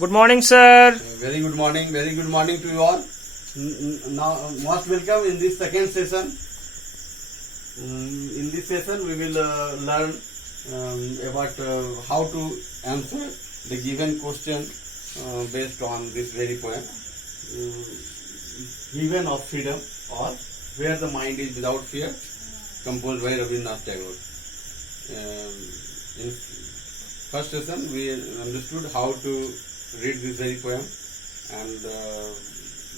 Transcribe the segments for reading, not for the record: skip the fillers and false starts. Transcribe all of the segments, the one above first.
Good morning, sir. Very good morning to you all. Now, most welcome in this second session. In this session, we will learn about how to answer the given question based on this very poem. Given of freedom, or where the mind is without fear, composed by Rabindranath Tagore. In first session, we understood how to read this very poem and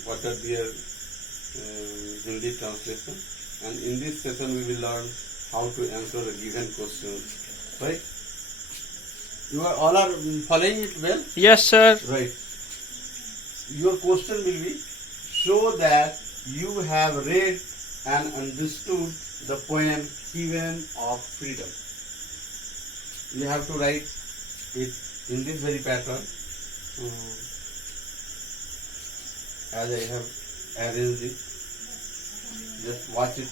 what are their Hindi translation. And in this session, we will learn how to answer a given question. Right? You are all are following it well? Yes, sir. Right. Your question will be: show that you have read and understood the poem Given of Freedom. You have to write it in this very pattern as I have arranged it. Just watch it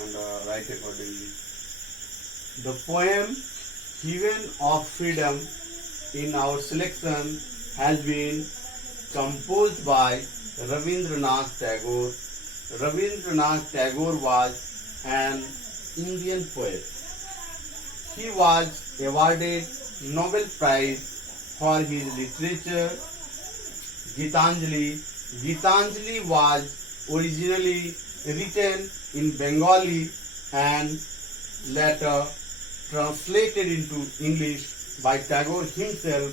and write accordingly. The poem Given of Freedom in our selection has been composed by Rabindranath Tagore. Rabindranath Tagore was an Indian poet. He was awarded Nobel Prize for his literature. Gitanjali. Gitanjali was originally written in Bengali and later translated into English by Tagore himself.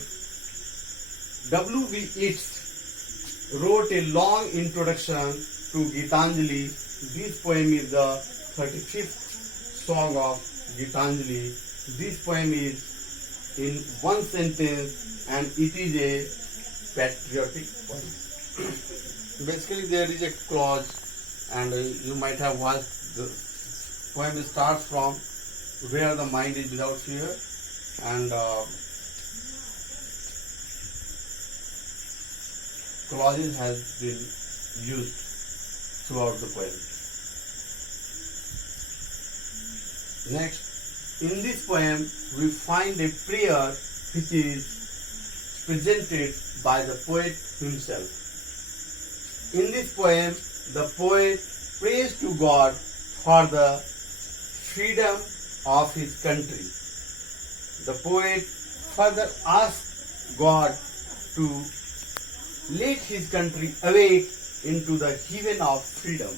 W.B. Yeats wrote a long introduction to Gitanjali. This poem is the 35th song of Gitanjali. This poem is in one sentence and it is a patriotic poem. Basically, there is a clause, and you might have watched the poem starts from where the mind is without fear, and clauses has been used throughout the poem. Next, in this poem, we find a prayer which is presented by the poet himself. In this poem, the poet prays to God for the freedom of his country. The poet further asks God to let his country awake into the heaven of freedom.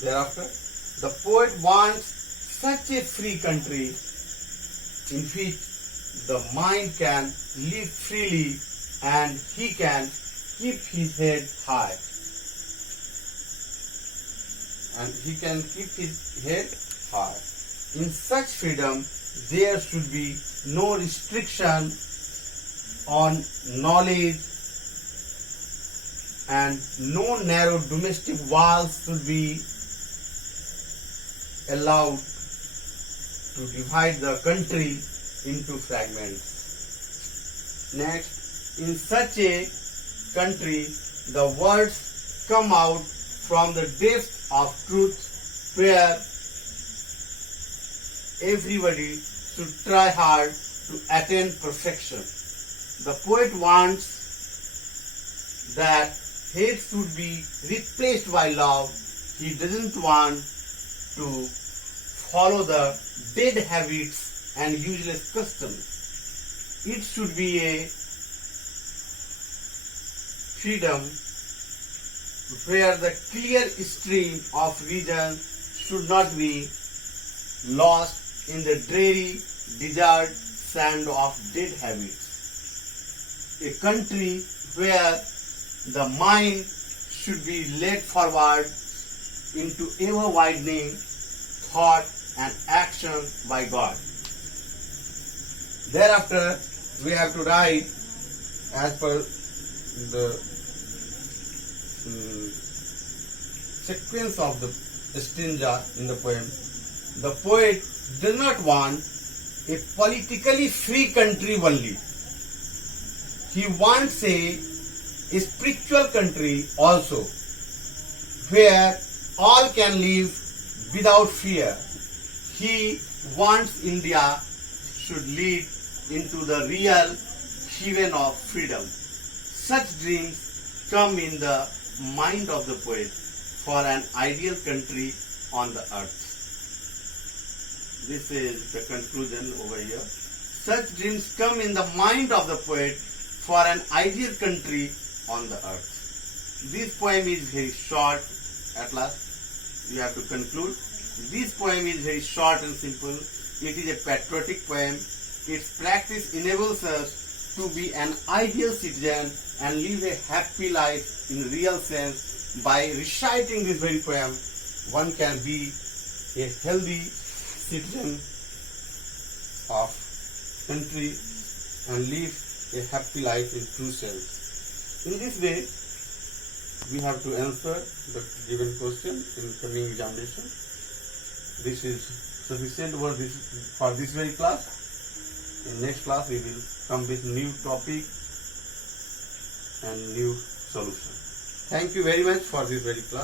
Thereafter, the poet wants such a free country in which the mind can live freely and he can keep his head high. And he can keep his head high. In such freedom, there should be no restriction on knowledge, and no narrow domestic walls should be allowed to divide the country into fragments. Next, in such a country, the words come out from the depth of truth, where everybody should try hard to attain perfection. The poet wants that hate should be replaced by love. He doesn't want to follow the dead habits and useless customs. It should be a freedom where the clear stream of reason should not be lost in the dreary desert sand of dead habits. A country where the mind should be led forward into ever-widening thought and action by God. Thereafter, we have to write as per the sequence of the stanza in the poem. The poet does not want a politically free country only. He wants a spiritual country also, where all can live without fear. He wants India should lead into the real heaven of freedom. Such dreams come in the mind of the poet for an ideal country on the earth. This is the conclusion over here. Such dreams come in the mind of the poet for an ideal country on the earth. This poem is very short. At last, you have to conclude. This poem is very short and simple. It is a patriotic poem. Its practice enables us to be an ideal citizen and live a happy life in real sense. By reciting this very poem, one can be a healthy citizen of country and live a happy life in true sense. In this way, we have to answer the given question in coming examination. This is sufficient for this very class. In next class, we will come with new topic and new solution. Thank you very much for this very class.